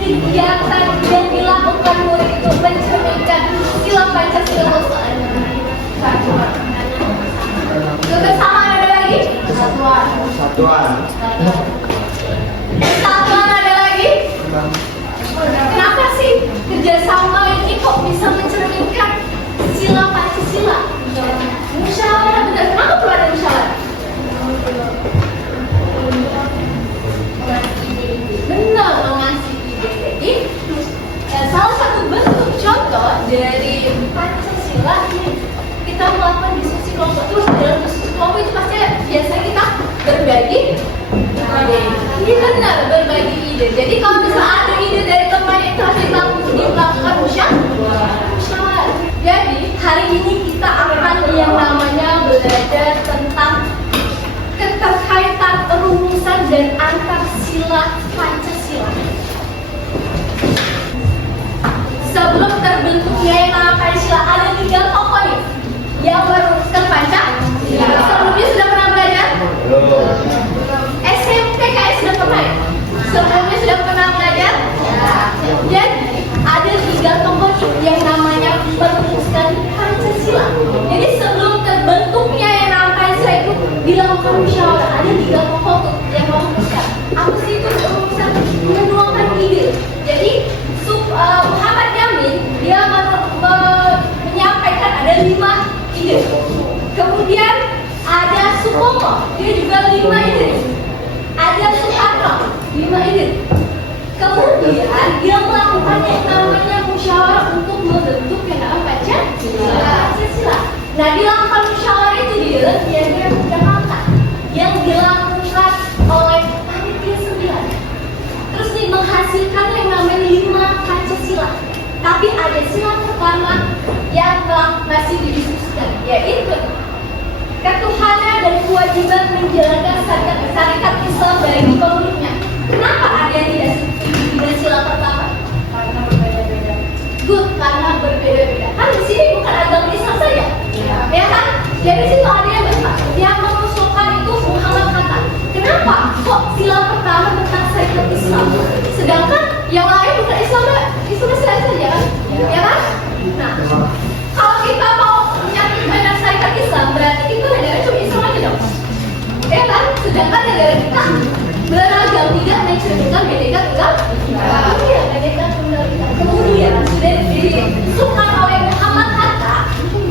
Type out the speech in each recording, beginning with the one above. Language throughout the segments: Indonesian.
Kegiatan yang dilakukan murid itu mencerminkan sila Pancasila Satuan. Kebersamaan ada lagi? Satuan. Satuan ada lagi? Kenapa sih kerjasama ini kok bisa mencerminkan sila Pancasila? Musyawarah, benar. Kenapa perlu ada musyawarah? Benar, mengasih ide. Jadi salah satu bentuk contoh dari Pancasila ini kita melakukan diskusi kelompok. Terus dalam diskusi kelompok itu pasti biasanya kita berbagi ide. Ini benar, berbagi ide. Jadi kalau misalnya ada ide dari teman itu harus dilakukan musyawarah. Jadi hari ini kita akan yang namanya belajar tentang keterkaitan rumusan dan antar sila Pancasila. Sebelum terbentuknya yang namanya Pancasila ada 3 tokoh nih yang merumuskan Pancasila. Sebelumnya sudah pernah belajar? SMP kayaknya sudah pernah ya? Sebelumnya sudah pernah belajar? Jadi ada 3 tokoh yang namanya merumuskan Pancasila. Jadi sebelum terbentuknya yang namanya Pancasila itu dilakukan musyawarah. Ada 3 tokoh yang merumuskan. Apa sih itu rumusan? Menuangkan ide. Jadi Muhammad Yamin dia menyampaikan ada 5 ide. Kemudian ada Supomo, dia juga 5 ide. Ada Soekarno, 5 ide. Kemudian dia melakukan yang namanya musyawarah untuk membentuk yang namanya Pancasila. Nah, dilakukan musyawarah itu dia Jakarta yang dilakukan oleh panitia 9. Terus nih menghasilkan yang namanya 5 Pancasila. Tapi ada sila pertama yang masih didiskusikan, yaitu ketuhanan dan kewajiban menjalankan syariat Islam bagi pemeluknya. Kenapa ada yang tidak setuju dengan sila pertama? Karena berbeda-beda. Good, karena berbeda-beda. Kan di sini bukan agama Islam saja, ya kan? Jadi situ ada yang mengusulkan itu Muhammad Hatta. Kenapa? Kok sila pertama tentang syariat Islam, sedangkan yang lain bukan Islam saja kan? Ya kan? Nah, kalau kita mau menyatukan syariat Islam berarti itu negara cuma Islam aja dong, ya kan? Sedangkan negara kita beragam, tidak mencerminkan beda agama. Iya, beda agama. Kemudian sudah disusun oleh Muhammad Hatta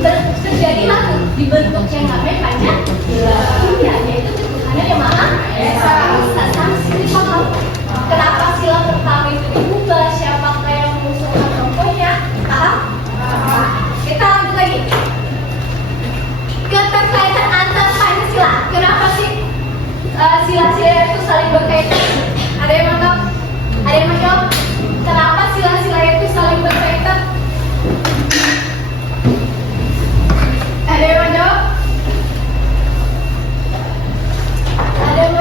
terjadilah dibentuk yang namanya Pancasila. Iya, yaitu ketuhanan yang Maha Esa. Sanksi paham. Kenapa sila pertama itu diubah? Siapakah yang mengusulkan tokohnya? Paham? Kita lanjut lagi. Keterkaitan antar Pancasila. Kenapa sih sila-sila itu saling berkaitan? Ada yang mau tahu? Ada yang mau jawab? Kenapa sila-sila itu saling berkaitan? Ada yang mau jawab? Ada yang mau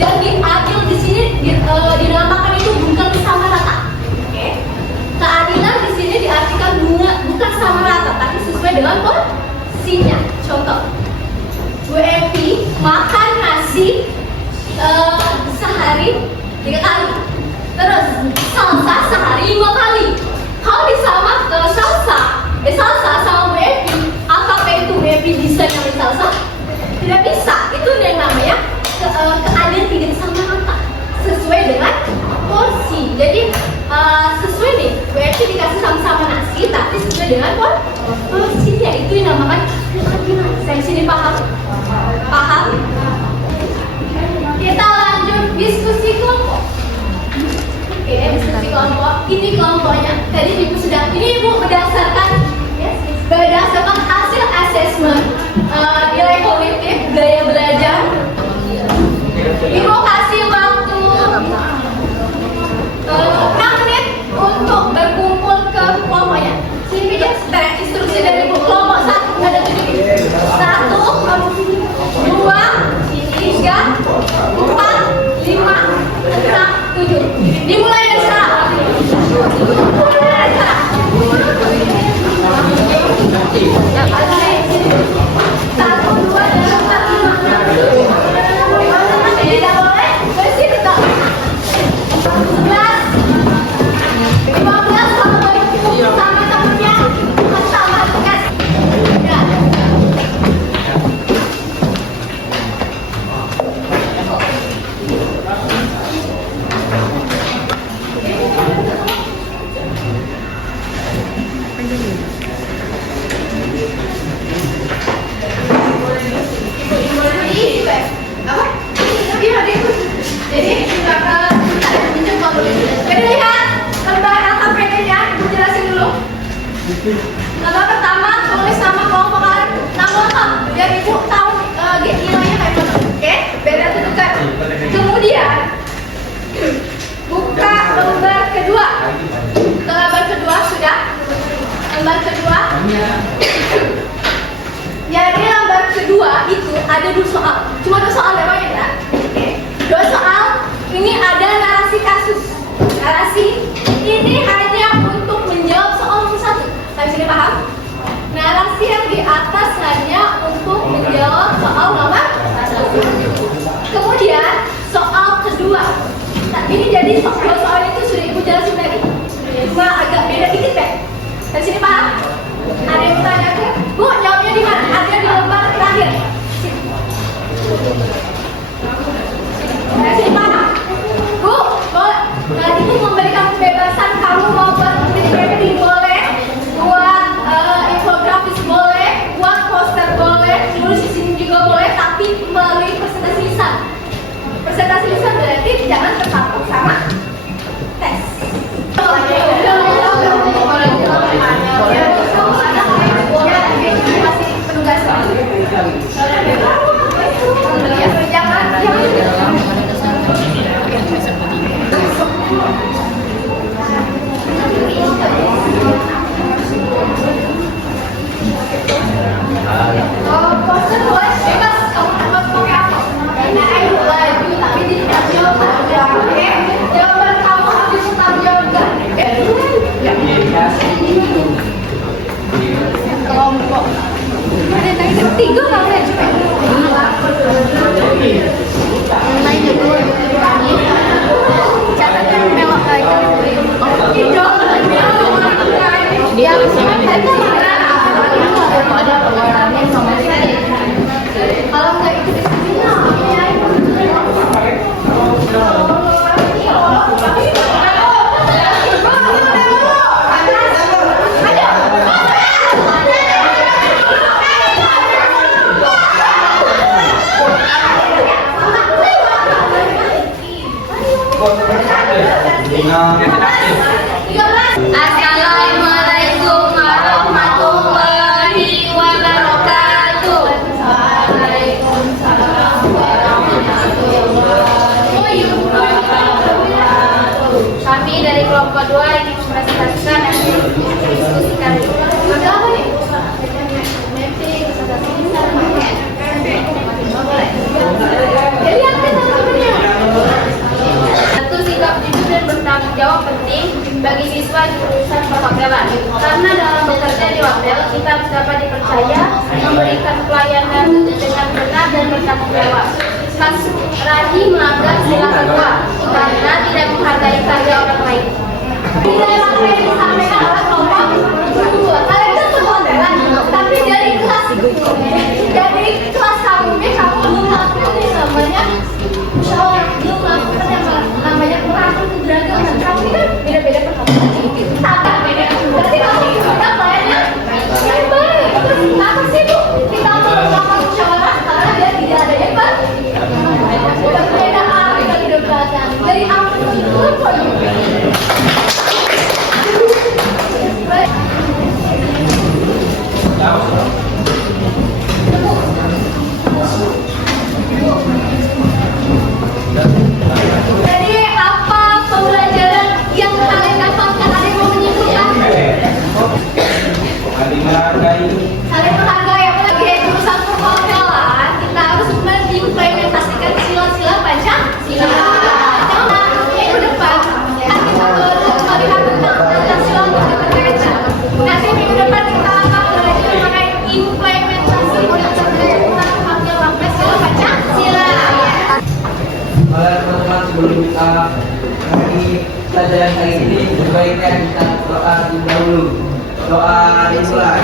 Dan adil di sini dinamakan itu bukan sama rata. Oke? Keadilan di sini diartikan bukan sama rata, tapi sesuai dengan porsinya. Contoh, Bu Evi makan nasi sehari 3 kali. Terus salsa sehari 5 kali. Kalau disama salsa sama Bu Evi, apakah itu Bu Evi bisa nyari salsa? Tidak bisa. Itu yang namanya keadilan tidak sama rata, sesuai dengan porsi. Jadi sesuai nih, Bu Evi dikasih sama-sama nasi, tapi sesuai dengan porsinya. Itu yang namanya keadilan. Saya sini paham? Paham? Kita lanjut diskusi kelompok. Oke, diskusi kelompok. Ini kelompoknya. Tadi Ibu sudah. Ini Ibu berdasarkan hasil asesmen nilai kognitif, gaya belajar. Ibu kasih waktu 6 menit untuk berkumpul ke kelompoknya. Sini aja instruksi dari Ibu. Kelompok 1 ada 7. 1, 2, 3, 4, 5, 6, 7. Dimulai dari sekarang. Satu, dua, tiga, empat, lima. Tidak boleh bersih tak. 11, 15 sampai takutnya sama tugas. Ya. Jadi lihat lembar AKPD-nya, Ibu jelasin dulu. Lembar pertama tulis nama kelompok kalian, nama lengkap, biar Ibu tahu nilainya kayak mana. Oke, beda tentukan. Kemudian buka lembar kedua. Ke lembar kedua sudah. Lembar kedua. Jadi lembar kedua itu ada 2 soal. Cuma 2 soal memang ya. Oke. 2 soal. Ini ada narasi kasus. Narasi ini hanya untuk menjawab soal nomor 1. Sampai sini paham? Narasi yang di atas hanya untuk menjawab soal nomor 1. Kemudian soal kedua. Nah, ini jadi soal itu sudah Ibu jelasin tadi. Cuma agak beda dikit ya. Sampai sini paham? Ada yang bertanya ke? Bu, jawabnya di mana? Ada di lembar terakhir. Sampai sini paham? Bu, Ibu memberikan kebebasan kamu mau buat branding boleh, buat infografis boleh, buat poster boleh, tulis di sini juga boleh, tapi melalui presentasi lisan. Presentasi lisan berarti jangan terpaku sama tes. pesan Bapak Dewan. Karena dalam bekerja di hotel, kita harus dapat dipercaya, memberikan pelayanan dengan benar dan bertanggung jawab. Kasus Raji melanggar sila kedua karena tidak menghargai karya orang lain. Tidak yang disampaikan oleh kelompok berdua. Kalian kan semua dewan, tapi dari kelas kamu nih, kamu belum melakukan yang namanya musyawarah, belum melakukan yang namanya peraturan keberagaman. Kamu kan beda-beda perkataan. Tata beda. Berarti kamu kita kayaknya yang baik. Terus kenapa sih Bu kita mau melakukan musyawarah karena dia tidak ada yang baik? Perbedaan kita tidak belakang. Dari apa itu kok? Jadi apa pembelajaran yang kalian dapatkan? Ada yang mau menyimpulkan? Saling menghargai apalagi urusan perhotelan, kita harus mengimplementasikan sila-sila Pancasila. Karena minggu depan kan kita melihat tentang Pancasila untuk diperkaya. Nanti minggu depan kita akan belajar mengenai implementasi undang-undang perhotelan sila Pancasila. Teman-teman, sebelum kita mengakhiri pelajaran kali ini, sebaiknya kita doa dulu. Doa dimulai.